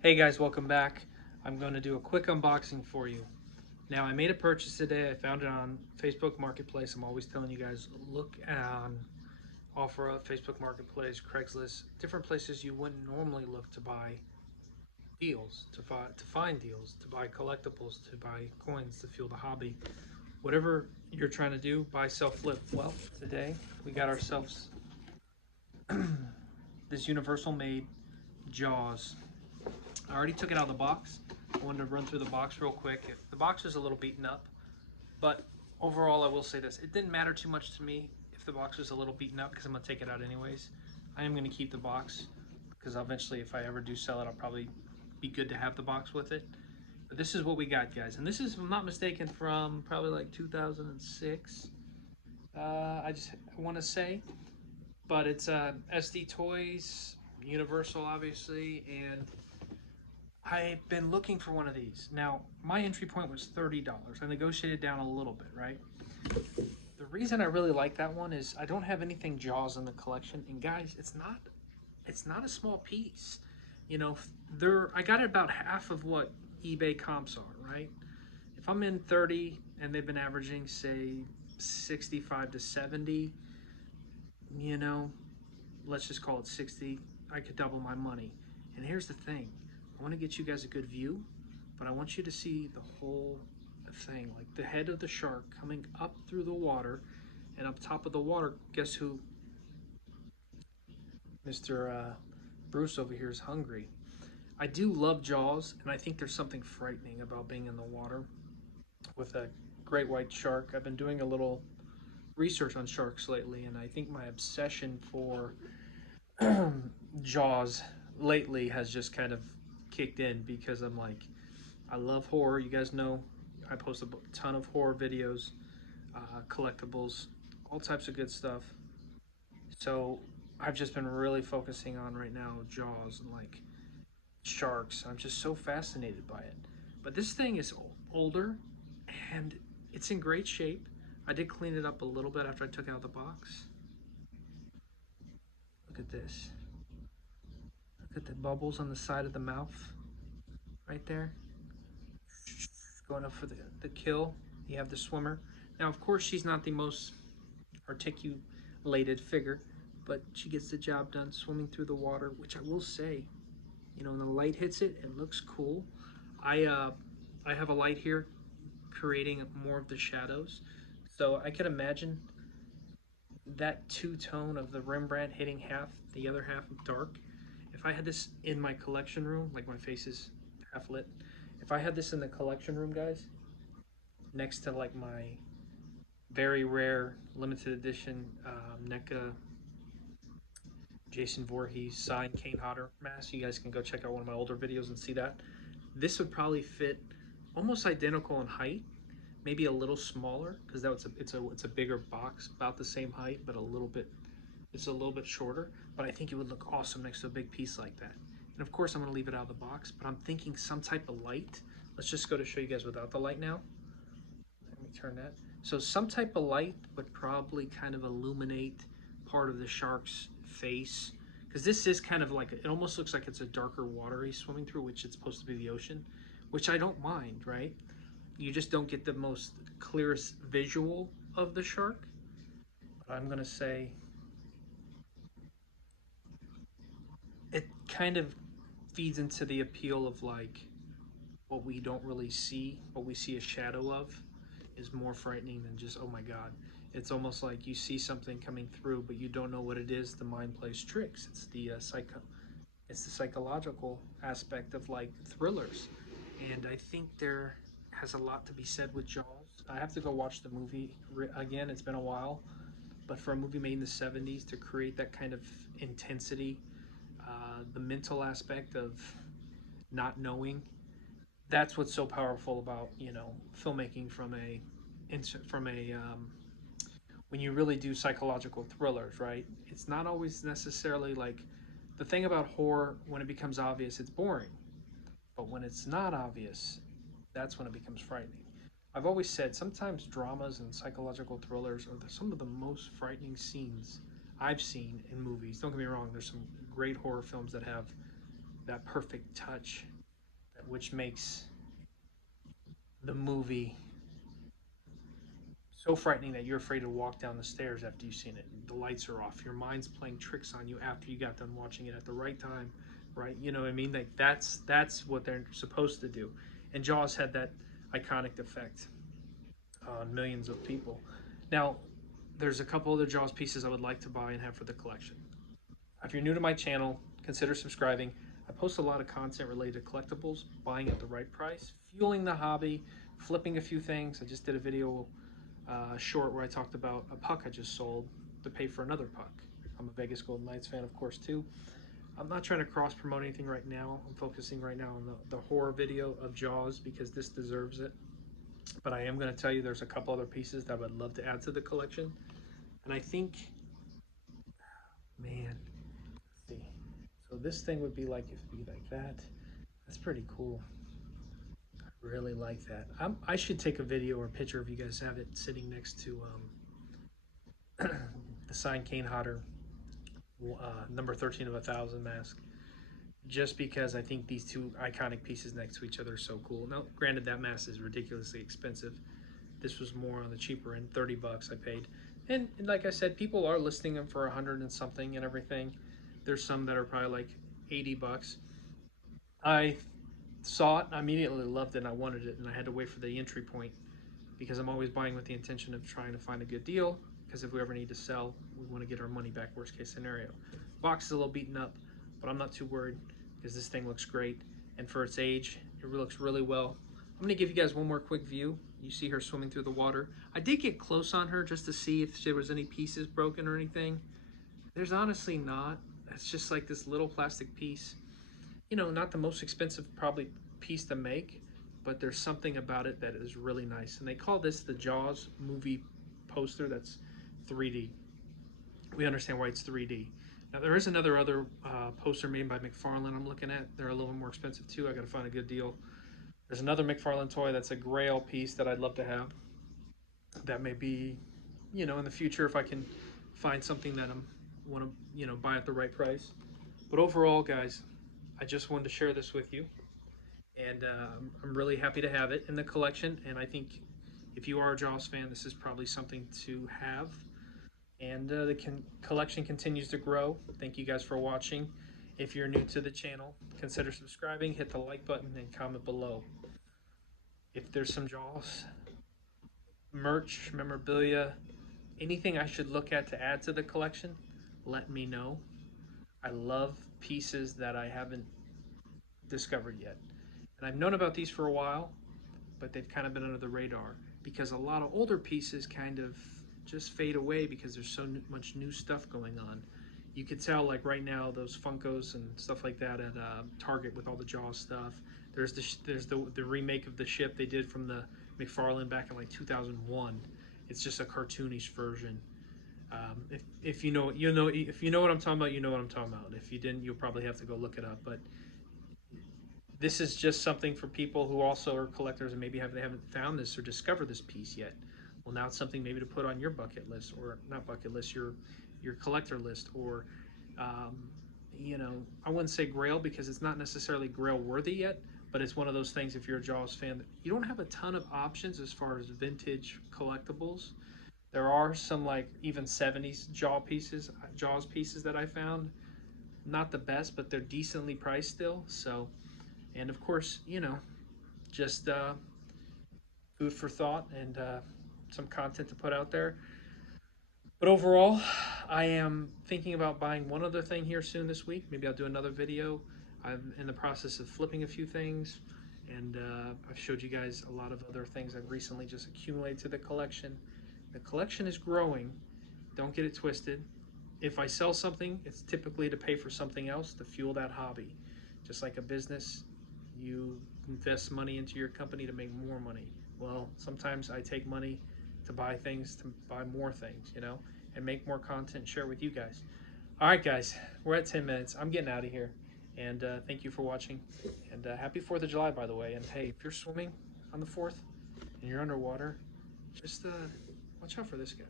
Hey guys, welcome back. I'm going to do a quick unboxing for you. Now, I made a purchase today. I found it on Facebook Marketplace. I'm always telling you guys, look on OfferUp, Facebook Marketplace, Craigslist, different places you wouldn't normally look to buy deals, to find deals, to buy collectibles, to buy coins, to fuel the hobby. Whatever you're trying to do, buy, sell, flip. Well, today we got ourselves this Universal made Jaws. I already took it out of the box. I wanted to run through the box real quick. The box is a little beaten up, but overall, I will say this. It didn't matter too much to me if the box was a little beaten up because I'm going to take it out anyways. I am going to keep the box because eventually, if I ever do sell it, I'll probably be good to have the box with it. But this is what we got, guys. And this is, if I'm not mistaken, from probably like 2006. I want to say. But it's SD Toys, Universal, obviously, and I've been looking for one of these. Now, my entry point was $30. I negotiated down a little bit, right? The reason I really like that one is I don't have anything Jaws in the collection, and guys, it's not a small piece. You know, there I got about half of what eBay comps are, right? If I'm in 30 and they've been averaging say 65 to 70, you know, let's just call it 60, I could double my money. And here's the thing. I want to get you guys a good view, but I want you to see the whole thing, like the head of the shark coming up through the water, and up top of the water, guess who? Mr. Bruce over here is hungry. I do love Jaws, and I think there's something frightening about being in the water with a great white shark. I've been doing a little research on sharks lately, and I think my obsession for Jaws lately has just kind of kicked in because I'm like, I love horror. You guys know I post a ton of horror videos, collectibles, all types of good stuff. So I've just been really focusing on right now Jaws and like sharks. I'm just so fascinated by it. But this thing is older and it's in great shape. I did clean it up a little bit after I took it out of the box. Look at this. Look at the bubbles on the side of the mouth right there. Going up for the kill. You have the swimmer. Now, of course, she's not the most articulated figure, but she gets the job done swimming through the water, which I will say, when the light hits it, it looks cool. I uh, I have a light here creating more of the shadows, so I could imagine that two tone of the Rembrandt hitting half, the other half dark. If I had this in my collection room, like my face is half lit, if I had this in the collection room, guys, next to like my very rare limited edition NECA Jason Voorhees signed Kane Hodder mask. You guys can go check out one of my older videos and see that. This would probably fit almost identical in height, maybe a little smaller because that it's a bigger box, about the same height, but it's a little bit shorter. But I think it would look awesome next to a big piece like that. And of course, I'm gonna leave it out of the box, but I'm thinking some type of light. Let's just go to show you guys without the light now. Let me turn that. So some type of light would probably kind of illuminate part of the shark's face. Because this is kind of like, it almost looks like it's a darker water he's swimming through, which it's supposed to be the ocean, which I don't mind, right? You just don't get the most clearest visual of the shark. But I'm going to say it kind of feeds into the appeal of like what we don't really see, what we see a shadow of, is more frightening than just, oh my God. It's almost like you see something coming through, but you don't know what it is. The mind plays tricks. It's the psychological aspect of like thrillers, and I think there has a lot to be said with Jaws. I have to go watch the movie again. It's been a while, but for a movie made in the '70s to create that kind of intensity, the mental aspect of not knowing, that's what's so powerful about filmmaking from a when you really do psychological thrillers, right? It's not always necessarily like the thing about horror. When it becomes obvious, it's boring, but when it's not obvious, that's when it becomes frightening. I've always said sometimes dramas and psychological thrillers are some of the most frightening scenes I've seen in movies. Don't get me wrong, there's some great horror films that have that perfect touch, which makes the movie so frightening that you're afraid to walk down the stairs after you've seen it. The lights are off. Your mind's playing tricks on you after you got done watching it at the right time, right? You know what I mean? Like that's what they're supposed to do. And Jaws had that iconic effect on millions of people. Now, there's a couple other Jaws pieces I would like to buy and have for the collection. If you're new to my channel, consider subscribing. I post a lot of content related to collectibles, buying at the right price, fueling the hobby, flipping a few things. I just did a video short where I talked about a puck I just sold to pay for another puck. I'm a Vegas Golden Knights fan, of course, too. I'm not trying to cross promote anything right now. I'm focusing right now on the horror video of Jaws because this deserves it. But I am going to tell you there's a couple other pieces that I would love to add to the collection. And I think, man, let's see. So this thing would be like, it'd be like that. That's pretty cool. I really like that. I should take a video or a picture if you guys have it sitting next to the signed Kane Hodder number 13 of 1,000 mask, just because I think these two iconic pieces next to each other are so cool. Now, granted, that mask is ridiculously expensive. This was more on the cheaper end, 30 bucks I paid. And like I said, people are listing them for 100 and something and everything. There's some that are probably like 80 bucks. I saw it, I immediately loved it, and I wanted it, and I had to wait for the entry point because I'm always buying with the intention of trying to find a good deal, because if we ever need to sell, we want to get our money back, worst case scenario. Box is a little beaten up, but I'm not too worried because this thing looks great, and for its age, it looks really well. I'm going to give you guys one more quick view. You see her swimming through the water. I did get close on her just to see if there was any pieces broken or anything. There's honestly not. It's just like this little plastic piece. You know, not the most expensive probably piece to make, but there's something about it that is really nice. And they call this the Jaws movie poster that's 3D. We understand why it's 3D. Now there is another poster made by McFarlane I'm looking at. They're a little more expensive too. I got to find a good deal. There's another McFarlane toy that's a Grail piece that I'd love to have. That may be, you know, in the future if I can find something that I'm want to, you know, buy at the right price. But overall, guys, I just wanted to share this with you, and I'm really happy to have it in the collection. And I think if you are a Jaws fan, this is probably something to have. And the collection continues to grow. Thank you guys for watching. If you're new to the channel, consider subscribing, hit the like button, and comment below. If there's some Jaws merch, memorabilia, anything I should look at to add to the collection, let me know. I love pieces that I haven't discovered yet. And I've known about these for a while, but they've kind of been under the radar because a lot of older pieces kind of just fade away because there's so much new stuff going on. You could tell, like right now, those Funkos and stuff like that at Target with all the Jaws stuff. There's the remake of the ship they did from the McFarlane back in like 2001. It's just a cartoonish version. If you know, you know. If you know what I'm talking about, you know what I'm talking about. If you didn't, you'll probably have to go look it up. But this is just something for people who also are collectors and maybe they haven't found this or discovered this piece yet. Well, now it's something maybe to put on your bucket list, or not bucket list, your collector list, or you know, I wouldn't say Grail because it's not necessarily Grail worthy yet, but it's one of those things. If you're a Jaws fan, you don't have a ton of options as far as vintage collectibles. There are some like even 70s Jaws pieces that I found. Not the best, but they're decently priced still. So, and of course, you know, just food for thought and some content to put out there. But overall, I am thinking about buying one other thing here soon this week. Maybe I'll do another video. I'm in the process of flipping a few things, and I've showed you guys a lot of other things I've recently just accumulated to the collection. The collection is growing. Don't get it twisted. If I sell something, it's typically to pay for something else to fuel that hobby. Just like a business, you invest money into your company to make more money. Well, sometimes I take money to buy things, to buy more things, you know, and make more content, share with you guys. All right, guys, we're at 10 minutes. I'm getting out of here. And thank you for watching. And happy 4th of July, by the way. And hey, if you're swimming on the 4th and you're underwater, just watch out for this guy.